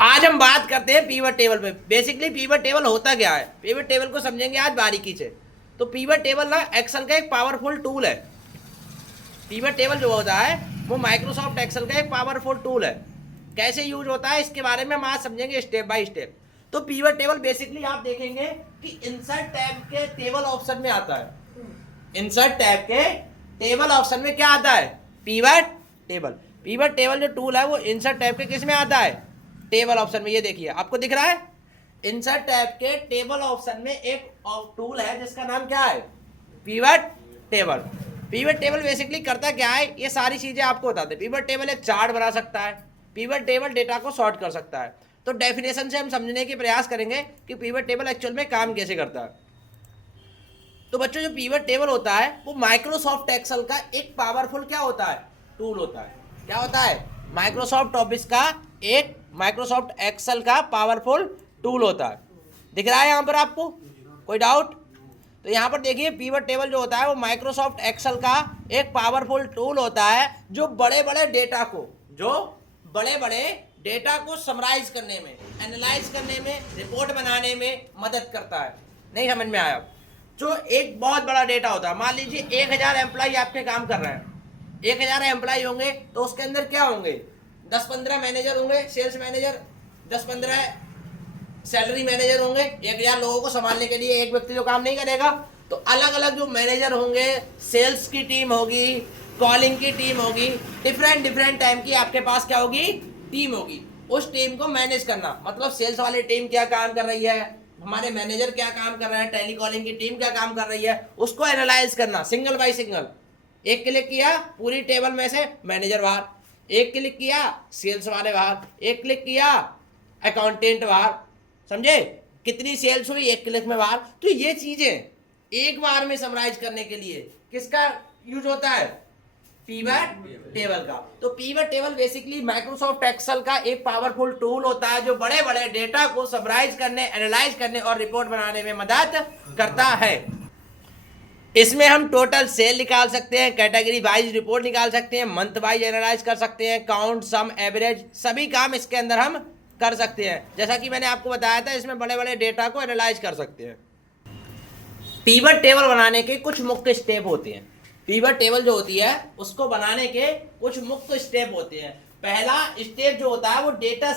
आज हम बात करते हैं पीवट टेबल पे। बेसिकली पीवट टेबल होता क्या है, पीवट टेबल को समझेंगे आज बारीकी से। तो पीवट टेबल ना एक्सेल का एक पावरफुल टूल है। पीवट टेबल जो होता है वो माइक्रोसॉफ्ट एक्सेल का एक पावरफुल टूल है। कैसे यूज होता है इसके बारे में हम आज समझेंगे स्टेप बाय स्टेप। तो पीवट टेबल बेसिकली आप देखेंगे कि इंसर्ट टैब के टेबल ऑप्शन में आता है। इंसर्ट टैब के टेबल ऑप्शन में क्या आता है, पीवट टेबल। पीवट टेबल जो टूल है वो इंसर्ट टैब के किस में आता है, टेबल ऑप्शन में। ये देखिए आपको दिख रहा है इंसर्ट टैब के टेबल ऑप्शन में एक टूल है जिसका नाम क्या है, pivot table. Pivot table basically करता क्या है, ये सारी चीजें आपको बताते हैं। पीवट टेबल एक चार्ट बना सकता है, पीवट टेबल डेटा को सॉर्ट कर सकता है। तो डेफिनेशन से हम समझने की प्रयास करेंगे कि पीवट टेबल एक्चुअल में काम कैसे करता है। तो बच्चों जो पीवट टेबल होता है वो माइक्रोसॉफ्ट एक्सेल का एक पावरफुल क्या होता है, टूल होता है। क्या होता है, माइक्रोसॉफ्ट ऑफिस का एक माइक्रोसॉफ्ट एक्सेल का पावरफुल टूल होता है। दिख रहा है यहाँ पर आपको, कोई डाउट? तो यहाँ पर देखिए पीवट टेबल जो होता है वो माइक्रोसॉफ्ट एक्सेल का एक पावरफुल टूल होता है जो बड़े बड़े डेटा को समराइज करने में, एनालाइज करने में, रिपोर्ट बनाने में मदद करता है। नहीं समझ में आया? जो एक बहुत बड़ा डेटा होता है, मान लीजिए 1000 एम्प्लॉय आपके काम कर रहे हैं। 1000 एम्प्लॉय होंगे तो उसके अंदर क्या होंगे, 10-15 मैनेजर होंगे, सेल्स मैनेजर, 10-15 सैलरी मैनेजर होंगे। 1000 लोगों को संभालने के लिए एक व्यक्ति जो काम नहीं करेगा। तो अलग अलग जो मैनेजर होंगे, सेल्स की टीम होगी, कॉलिंग की टीम होगी, डिफरेंट टाइम की आपके पास क्या होगी, टीम होगी। उस टीम को मैनेज करना, मतलब सेल्स वाली टीम क्या काम कर रही है, हमारे मैनेजर क्या काम कर रहे हैं, टेली कॉलिंग की टीम क्या काम कर रही है, उसको एनालाइज करना सिंगल बाय सिंगल। एक क्लिक किया पूरी टेबल में से मैनेजर बाहर, एक क्लिक किया सेल्स वाले बाहर, एक क्लिक किया अकाउंटेंट बाहर। समझे कितनी सेल्स हुई एक क्लिक में बाहर। तो ये चीजें एक बार में समराइज करने के लिए किसका यूज होता है, पीवट टेबल का। तो pivot table basically Microsoft Excel का एक पावरफुल टूल होता है जो बड़े बड़े डेटा को समराइज करने, एनालाइज करने और रिपोर्ट बनाने में मदद करता है। इसमें हम टोटल सेल निकाल सकते हैं, कैटेगरी वाइज रिपोर्ट निकाल सकते हैं, मंथ वाइज एनालाइज कर सकते हैं, काउंट, सम, एवरेज, सभी काम इसके अंदर हम कर सकते हैं। जैसा कि मैंने आपको बताया था इसमें बड़े बड़े डेटा को एनालाइज कर सकते हैं। पीवट टेबल बनाने के कुछ मुख्य स्टेप होते हैं। पीवट टेबल जो होती है उसको बनाने के कुछ मुख्य स्टेप होते हैं। पहला स्टेप जो होता है वो डेटा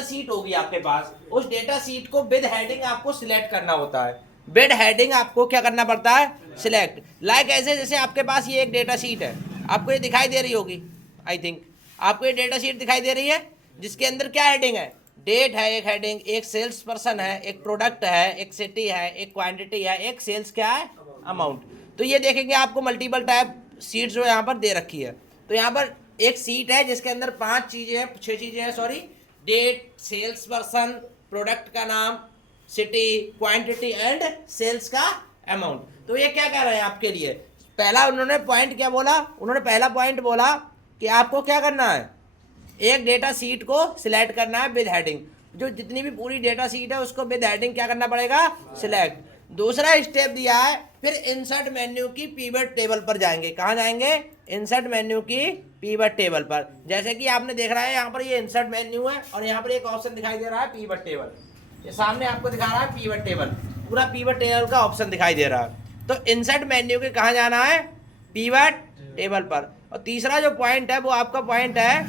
सीट होगी आपके पास। उस डेटा सीट को विद हेडिंग आपको सिलेक्ट करना होता है। विद हेडिंग आपको क्या करना पड़ता है, सिलेक्ट। लाइक ऐसे जैसे आपके पास ये एक डेटा सीट है, आपको ये दिखाई दे रही होगी, आई थिंक आपको ये डेटा सीट दिखाई दे रही है जिसके अंदर क्या हेडिंग है, डेट है एक हेडिंग, एक सेल्स पर्सन है, एक प्रोडक्ट है, एक सिटी है, एक क्वांटिटी है, एक सेल्स क्या है, अमाउंट। तो ये देखेंगे आपको मल्टीपल टाइप सीट्स जो यहाँ पर दे रखी है। तो यहाँ पर एक सीट है जिसके अंदर 6 चीजें हैं, sorry, date, sales person, product का नाम, सिटी, क्वांटिटी एंड सेल्स का अमाउंट। तो ये क्या कह रहे हैं आपके लिए, पहला उन्होंने पॉइंट क्या बोला, उन्होंने पहला पॉइंट बोला कि आपको क्या करना है, एक डेटा सीट को सिलेक्ट करना है विद हेडिंग। जो जितनी भी पूरी डेटा सीट है उसको विद हेडिंग क्या करना पड़ेगा, सिलेक्ट। दूसरा स्टेप दिया है, फिर इंसर्ट मेन्यू की पीवट टेबल पर जाएंगे। कहाँ जाएंगे, इंसर्ट मेन्यू की पीवट टेबल पर। जैसे कि आपने देख रहा है यहाँ पर ये इंसर्ट मेन्यू है और यहाँ पर एक ऑप्शन दिखाई दे रहा है पीवट टेबल। ये सामने आपको दिखा रहा है पीवट टेबल, पूरा पीवट टेबल का ऑप्शन दिखाई दे रहा है। तो इंसर्ट मेन्यू के कहाँ जाना है, पीवट टेबल पर। और तीसरा जो पॉइंट है वो आपका पॉइंट है,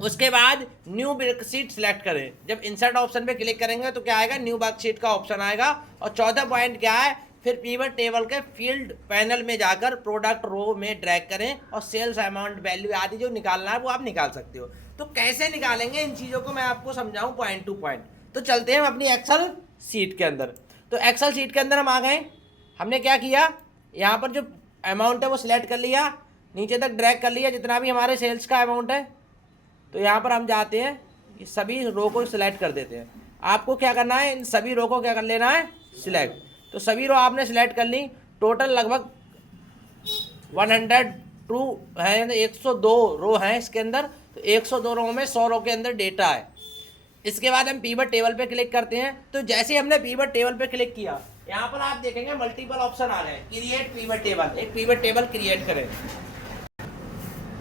उसके बाद न्यू वर्कशीट सिलेक्ट करें। जब इंसर्ट ऑप्शन पे क्लिक करेंगे तो क्या आएगा, न्यू वर्कशीट का ऑप्शन आएगा। और चौथा पॉइंट क्या है, फिर पीवट टेबल के फील्ड पैनल में जाकर प्रोडक्ट रो में ड्रैग करें और सेल्स अमाउंट, वैल्यू आदि जो निकालना है वो आप निकाल सकते हो। तो कैसे निकालेंगे इन चीज़ों को मैं आपको समझाऊं पॉइंट टू पॉइंट। तो चलते हैं हम अपनी एक्सेल सीट के अंदर। तो एक्सेल सीट के अंदर हम आ गए। हमने क्या किया, यहाँ पर जो अमाउंट है वो सिलेक्ट कर लिया, नीचे तक ड्रैग कर लिया जितना भी हमारे सेल्स का अमाउंट है। तो यहाँ पर हम जाते हैं, सभी रो को सिलेक्ट कर देते हैं। आपको क्या करना है, इन सभी रो को क्या कर लेना है, सिलेक्ट। तो सभी रो आपने सिलेक्ट कर ली। टोटल लगभग 102 है, 102 रो हैं इसके अंदर। तो 102 रो में 100 रो के अंदर डेटा है। इसके बाद हम पीवट टेबल पे क्लिक करते हैं। तो जैसे हमने पीवट टेबल पे क्लिक किया, यहाँ पर आप देखेंगे मल्टीपल ऑप्शन आ रहे हैं। क्रिएट पीवट टेबल, एक पीवट टेबल क्रिएट करें।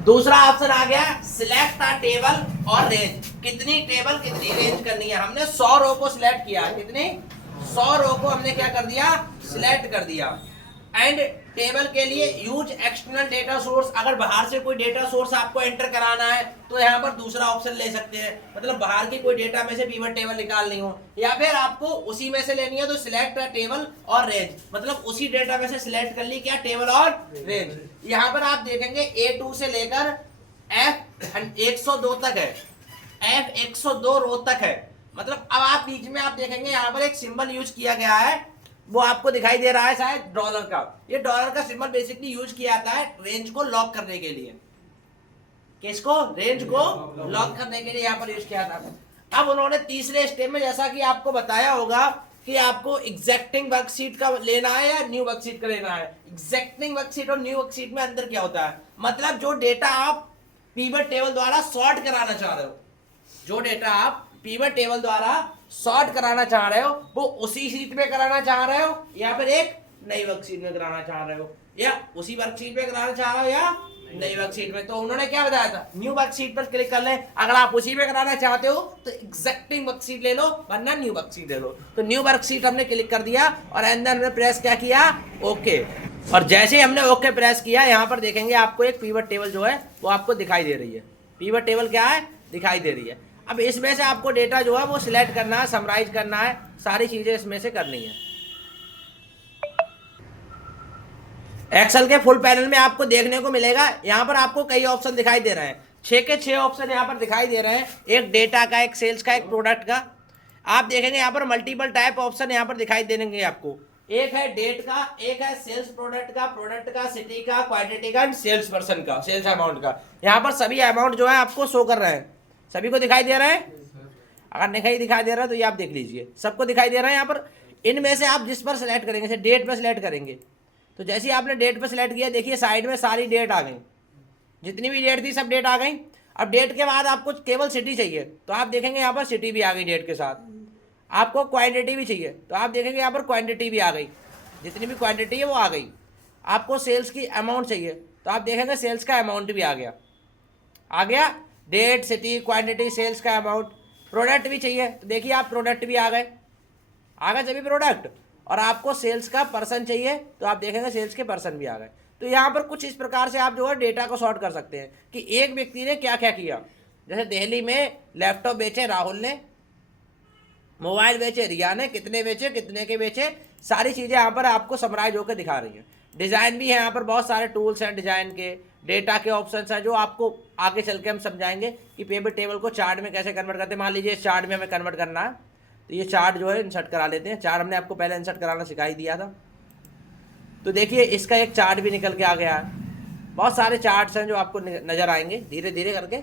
दूसरा ऑप्शन आ गया सिलेक्ट अ टेबल और रेंज, कितनी टेबल कितनी रेंज करनी है। हमने 100 रो को सिलेक्ट किया, कितनी 100 रो को हमने क्या कर दिया, सिलेक्ट कर दिया। एंड टेबल के लिए यूज एक्सटर्नल डेटा सोर्स, अगर बाहर से कोई डेटा सोर्स आपको एंटर कराना है तो यहाँ पर दूसरा ऑप्शन ले सकते हैं, मतलब बाहर की कोई डेटा में से पिवट टेबल निकालनी हो, या फिर आपको उसी में से लेनी है तो सिलेक्ट टेबल और रेंज, मतलब उसी डेटा में से सिलेक्ट कर ली क्या, टेबल और रेंज। यहाँ पर आप देखेंगे A2 से लेकर F102 तक है, F102 रो तक है। मतलब अब आप बीच में आप देखेंगे यहाँ पर एक सिंबल यूज किया गया है, वो आपको दिखाई दे रहा है शायद डॉलर का। ये डॉलर का सिंबल बेसिकली यूज किया जाता है रेंज को लॉक करने के लिए, किसको, रेंज को लॉक करने के लिए यहाँ पर यूज किया जाता है। अब उन्होंने तीसरे स्टेप में जैसा कि आपको बताया होगा कि आपको एग्जैक्टिंग वर्कशीट का लेना है या न्यू वर्कशीट का लेना है। एग्जैक्टिंग वर्कशीट और न्यू वर्कशीट में अंदर क्या होता है, मतलब जो डेटा आप पिवट टेबल द्वारा सॉर्ट कराना चाह रहे हो, जो डेटा आप पिवट टेबल द्वारा सॉर्ट कराना चाह रहे हो वो उसी शीट में कराना चाह रहे हो या फिर एक नई वर्कशीट में कराना चाह रहे हो, या उसी वर्कशीट में कराना चाह रहे हो या नई वर्कशीट में। तो उन्होंने क्या बताया था, न्यू वर्कशीट पर क्लिक कर ले। अगर आप उसी में कराना चाहते हो तो एग्जैक्टिंग वर्कशीट ले लो, वरना न्यू वर्कशीट ले लो। तो न्यू वर्कशीट हमने क्लिक कर दिया और अंदर हमने प्रेस क्या किया, ओके। और जैसे ही हमने ओके प्रेस किया, यहाँ पर देखेंगे आपको एक पिवट टेबल जो है वो आपको दिखाई दे रही है। पिवट टेबल क्या है, दिखाई दे रही है। अब इसमें से आपको डेटा जो है वो सिलेक्ट करना है, समराइज करना है, सारी चीजें इसमें से करनी है। एक्सेल के फुल पैनल में आपको देखने को मिलेगा, यहाँ पर आपको कई ऑप्शन दिखाई दे रहे हैं, 6 के 6 ऑप्शन यहाँ पर दिखाई दे रहे हैं, एक डेटा का, एक सेल्स का, एक प्रोडक्ट का। आप देखेंगे यहाँ पर मल्टीपल टाइप ऑप्शन यहाँ पर दिखाई देंगे आपको, एक है डेट का, एक है सेल्स प्रोडक्ट का, सिटी का, क्वांटिटी का, सेल्स पर्सन का, सेल्स अमाउंट का। यहाँ पर सभी अमाउंट जो है आपको शो कर रहे हैं, सभी को दिखाई दे रहा है। अगर नहीं दिखाई दे रहा है तो ये आप देख लीजिए, सबको दिखाई दे रहा है। यहाँ पर इनमें से आप जिस पर सिलेक्ट करेंगे, जैसे डेट पर सिलेक्ट करेंगे, तो जैसे ही आपने डेट पर सिलेक्ट किया, देखिए साइड में सारी डेट आ गई, जितनी भी डेट थी सब डेट आ गई। अब डेट के बाद आपको केवल सिटी चाहिए तो आप देखेंगे यहाँ पर सिटी भी आ गई डेट के साथ। आपको क्वांटिटी भी चाहिए तो आप देखेंगे यहाँ पर क्वांटिटी भी आ गई, जितनी भी क्वांटिटी है वो आ गई। आपको सेल्स की अमाउंट चाहिए तो आप देखेंगे सेल्स का अमाउंट भी आ गया। डेट, सिटी, क्वांटिटी, सेल्स का अमाउंट। प्रोडक्ट भी चाहिए तो देखिए आप प्रोडक्ट भी आ गए सभी प्रोडक्ट। और आपको सेल्स का पर्सन चाहिए तो आप देखेंगे सेल्स के पर्सन भी आ गए। तो यहाँ पर कुछ इस प्रकार से आप जो है डेटा को सॉर्ट कर सकते हैं कि एक व्यक्ति ने क्या क्या किया। जैसे दिल्ली में लैपटॉप बेचे राहुल ने, मोबाइल बेचे रिया ने, कितने बेचे, कितने के बेचे, सारी चीज़ें यहाँ पर आपको समराइज होकर दिखा रही हैं। डिज़ाइन भी है यहाँ पर, बहुत सारे टूल्स हैं डिज़ाइन के, डेटा के ऑप्शंस हैं जो आपको आगे चल के हम समझाएंगे कि पिवट टेबल को चार्ट में कैसे कन्वर्ट करते हैं। मान लीजिए इस चार्ट में हमें कन्वर्ट करना है तो ये चार्ट जो है इंसर्ट करा लेते हैं। चार्ट हमने आपको पहले इंसर्ट कराना सिखाई दिया था। तो देखिए इसका एक चार्ट भी निकल के आ गया है। बहुत सारे चार्ट्स हैं जो आपको नज़र आएंगे धीरे धीरे करके।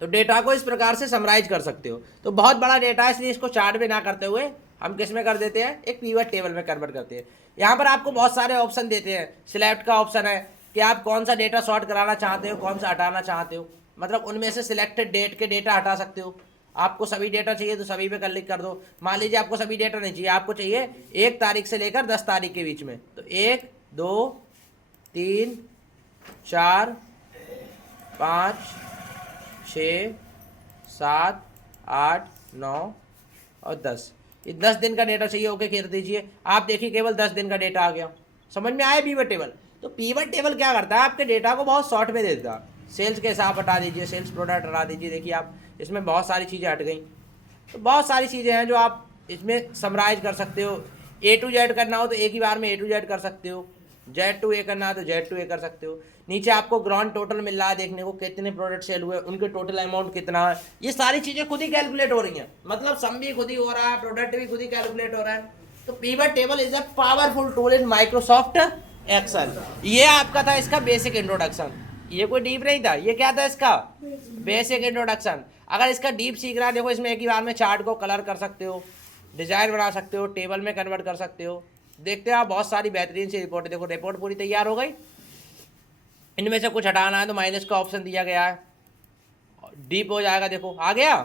तो डेटा को इस प्रकार से समराइज कर सकते हो। तो बहुत बड़ा डेटा है इसलिए इसको चार्ट में ना करते हुए हम किस में कर देते हैं, एक पिवट टेबल में कन्वर्ट करते हैं। यहाँ पर आपको बहुत सारे ऑप्शन देते हैं। सिलेक्ट का ऑप्शन है कि आप कौन सा डेटा सॉर्ट कराना चाहते हो, कौन सा हटाना चाहते हो, मतलब उनमें से सिलेक्टेड डेट के डेटा हटा सकते हो। आपको सभी डेटा चाहिए तो सभी पे क्लिक कर दो। मान लीजिए आपको सभी डेटा नहीं चाहिए, आपको चाहिए 1 तारीख से लेकर 10 तारीख के बीच में, तो 1, 2, 3, 4, 5, 6, 7, 8, 9 और 10, ये 10 दिन का डेटा चाहिए, ओके कर दीजिए। आप देखिए केवल 10 दिन का डेटा आ गया। समझ में आया पिवट टेबल? तो पिवट टेबल क्या करता है, आपके डेटा को बहुत शॉर्ट में दे देता है। सेल्स के हिसाब हटा दीजिए, सेल्स प्रोडक्ट हटा दीजिए, देखिए आप इसमें बहुत सारी चीज़ें हट गई। तो बहुत सारी चीज़ें हैं जो आप इसमें समराइज कर सकते हो। A to Z करना हो तो एक ही बार में A to Z कर सकते हो, Z to A करना हो तो Z to A कर सकते हो। नीचे आपको ग्रॉन्ड टोटल मिल रहा है देखने को, कितने प्रोडक्ट सेल हुए, उनके टोटल अमाउंट कितना है, ये सारी चीज़ें खुद ही कैलकुलेट हो रही हैं। मतलब सम भी खुद ही हो रहा है, प्रोडक्ट भी खुद ही कैलकुलेट हो रहा है। तो pivot table is a powerful tool in Microsoft Excel. ये आपका था इसका बेसिक इंट्रोडक्शन, ये कोई डीप नहीं था, ये क्या था इसका बेसिक इंट्रोडक्शन। अगर इसका डीप सीख रहा है, देखो इसमें एक ही बार में चार्ट को कलर कर सकते हो, डिजाइन बना सकते हो, टेबल में कन्वर्ट कर सकते हो। देखते हो आप बहुत सारी बेहतरीन सी रिपोर्ट। देखो रिपोर्ट पूरी तैयार हो गई। इनमें से कुछ हटाना है तो माइनस का ऑप्शन दिया गया है, डीप हो जाएगा। देखो आ गया,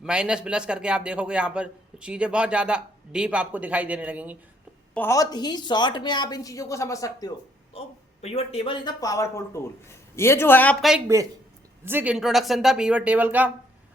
माइनस प्लस करके आप देखोगे यहाँ पर चीज़ें बहुत ज़्यादा डीप आपको दिखाई देने लगेंगी। तो बहुत ही शॉर्ट में आप इन चीज़ों को समझ सकते हो। तो pivot table is the powerful tool. ये जो है आपका एक बेसिक इंट्रोडक्शन था पिवट टेबल का।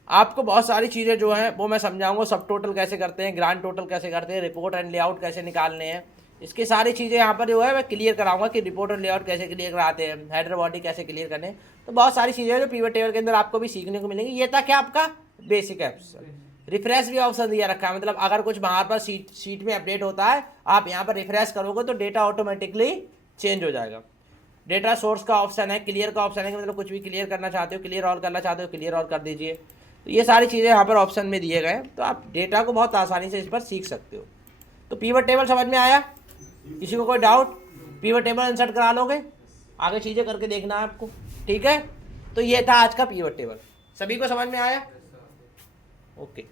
आपको बहुत सारी चीज़ें जो हैं वो मैं समझाऊंगा, सब टोटल कैसे करते हैं, ग्रांड टोटल कैसे करते हैं, रिपोर्ट एंड लेआउट कैसे निकालने हैं, इसकी सारी चीज़ें यहाँ पर जो है मैं क्लियर कराऊंगा कि रिपोर्ट और लेआउट कैसे क्लियर कराते हैं, हेडर बॉडी कैसे क्लियर करने। तो बहुत सारी चीज़ें जो पिवट टेबल के अंदर आपको भी सीखने को मिलेंगी। ये था क्या आपका बेसिक ऑप्शन। रिफ्रेश भी ऑप्शन दिया रखा है, मतलब अगर कुछ वहाँ पर सीट में अपडेट होता है, आप यहाँ पर रिफ्रेश करोगे तो डेटा ऑटोमेटिकली चेंज हो जाएगा। डेटा सोर्स का ऑप्शन है, क्लियर का ऑप्शन है कि मतलब कुछ भी क्लियर करना चाहते हो, क्लियर ऑल करना चाहते हो, क्लियर ऑल कर दीजिए। तो ये सारी चीज़ें यहाँ पर ऑप्शन में दिए गए हैं, तो आप डेटा को बहुत आसानी से इस पर सीख सकते हो। तो पिवट टेबल समझ में आया? किसी को कोई डाउट? पिवट टेबल इंसर्ट करा लोगे, आगे चीज़ें करके देखना है आपको, ठीक है। तो ये था आज का पिवट टेबल, सभी को समझ में आया? ओके।